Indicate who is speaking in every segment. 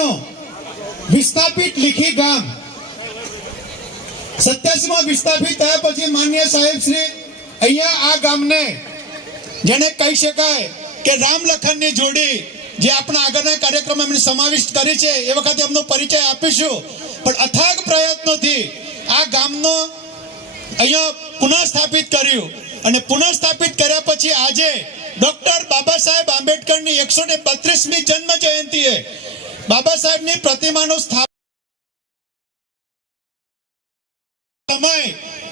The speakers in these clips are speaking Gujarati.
Speaker 1: સત્યાસીનો વિસ્થાપિત લીખી ગામ. સત્યાસીમાં વિસ્થાપિત થયા પછી માન્ય સાહેબ શ્રી અહીંયા આ ગામને જેને કહી શકાય કે રામ લખનની જોડી જે આપણા આગળના કાર્યક્રમમાં એમને સમાવિષ્ટ કરી છે, એ વખતે એમનો પરિચય આપીશું. પણ અથાગ પ્રયત્નોથી આ ગામનો અહીંયા પુનઃ સ્થાપિત કર્યું અને પુનઃ સ્થાપિત કર્યા પછી આજે ડોક્ટર બાબા સાહેબ આંબેડકરની એકસો ને બત્રીસમી જન્મ જયંતિએ બાબા સાહેબની પ્રતિમાનું સ્થાપન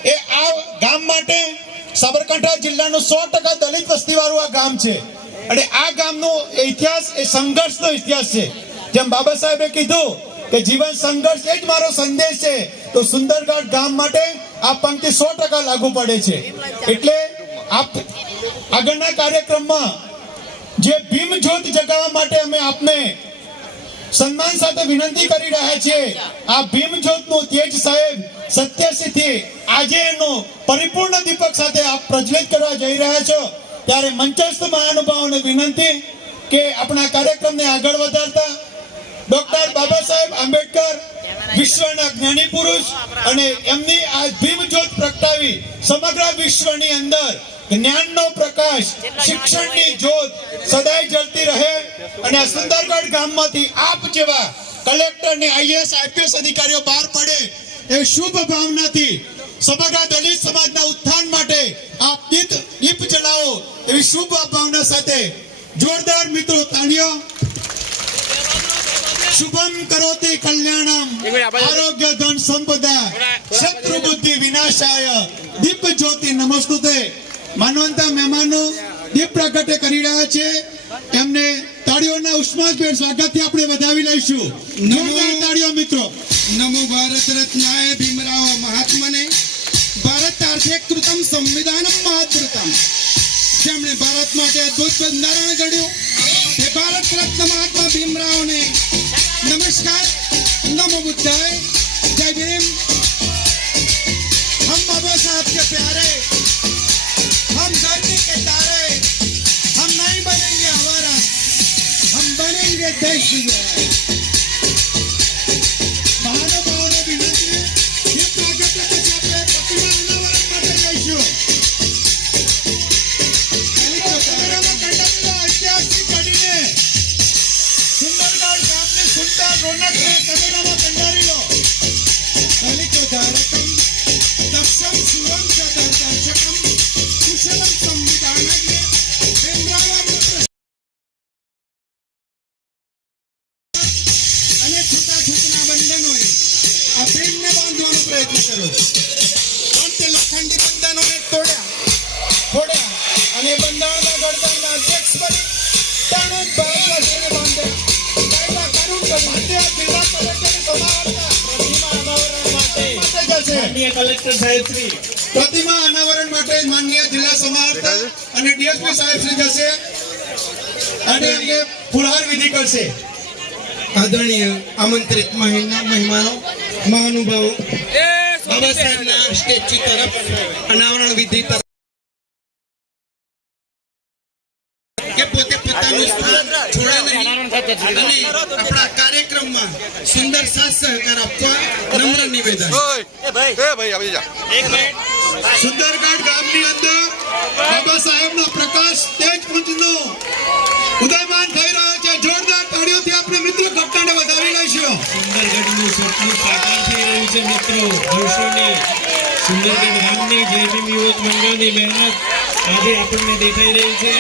Speaker 1: એ આ ગામ માટે સાબરકાંઠા જિલ્લાનું સો ટકા દલિત વસ્તીવાળું આ ગામ છે. અને આ ગામનો ઇતિહાસ એ સંઘર્ષનો ઇતિહાસ છે. જેમ બાબા સાહેબે કીધું કે જીવન સંઘર્ષ એ જ મારો સંદેશ છે. તો સુંદરગઢ ગામ માટે આ પંક્તિ સો ટકા લાગુ પડે છે. એટલે આપ આગળના કાર્યક્રમમાં જે ભીમ જ્યોત જગાવવા માટે અમે આપને સન્માન સાથે વિનંતી કરી રહ્યા છીએ આ ભીમ જ્યોતનું તેજ સાહેબ સત્યાસી થી આજે એનો પરિપૂર્ણ દીપક સાથે આપ પ્રજ્વલિત કરવા જઈ રહ્યા છો. ત્યારે મંચસ્થ મહાનુભાવોને વિનંતી કે આપણા કાર્યક્રમને આગળ વધારતા ડોક્ટર બાબા સાહેબ આંબેડકર, વિશ્વના જ્ઞાની પુરુષ અને એમની આ ભીમ જ્યોત પ્રગટાવી સમગ્ર વિશ્વની અંદર જ્ઞાનનો પ્રકાશ શિક્ષણની જ્યોત સદાય જળતી રહે અને સુંદરગઢ ગામમાંથી આપ જેવા કલેક્ટર ને આઈએસ આઈપીએસ અધિકારીઓ બહાર પડે એ શુભ ભાવનાથી સમગ્ર દલિત સમાજના ઉત્થાન માટે આપ દીપ દીપ જલાવો એવી શુભ ભાવના સાથે જોરદાર મિત્રો તાળીઓ શુભમ કરોતિ કલ્યાણમ આરોગ્ય ધન સંપદા શત્રુ બુદ્ધિ વિનાશાય દીપ જ્યોતિ નમસ્તુતે. માનવંતા મહેમાનો દીપ પ્રાગટ્ય કરી રહ્યા છે. એમને તાળીઓના ઉષ્માભેર સ્વાગતથી આપણે વધાવી લઈશું. જોરદાર તાળીઓ મિત્રો.
Speaker 2: નમો ભારત રત્નાય ભીમરાવ મહાત્મને. આર્થિક કૃતમ સંવિધાનમ મહાદ્રુતમ જેમણે ભારત માટે અદ્ભુત બંધારણ ઘડ્યું. તે ભારત રત્ન મહાત્મા ભીમરાવને. નમસ્કાર. નમો બુદ્ધાય. જય ભીમ. Yeah. બાંધવાનો પ્રયત્ન કર્યો પણ તે લોખંડી બંધનોને તોડ્યા ફોડ્યા અને બંધારણના ઘડતરના અધ્યક્ષ બની ત્રણેય ભારતવાસીઓને બાંધે. કાયદા કાનૂન કરી હત્યા જિલ્લા કલેક્ટરની સમાહર્તા પ્રતિમા અનાવરણ માટે. માનનીય
Speaker 3: કલેક્ટર સાહેબ શ્રી.
Speaker 1: પ્રતિમા અનાવરણ માટે માનનીય જિલ્લા સમાહર્તા અને ડીએસપી સાહેબ શ્રી જશે અને એમને ફુલહાર વિધિ કરશે.
Speaker 2: આદરણીય આમંત્રિત મહેમાનો મહાનુભાવો બાબા સાહેબના સ્ટેચ્યુ તરફ અનાવરણ વિધિ તરફ. કે પોતે પોતાનું સ્થાન છોડે નહીં. અને આપણા કાર્યક્રમમાં સુંદર સાથ સહકાર આપવા નમ્ર નિવેદન.
Speaker 4: એ ભાઈ.
Speaker 1: સુંદરગઢ ગામની અંદર બાબા સાહેબનો પ્રકાશ તેજ પુંજનો
Speaker 3: સપનું સાકાર થઈ મહેનત આજે આપણને દેખાઈ રહી છે.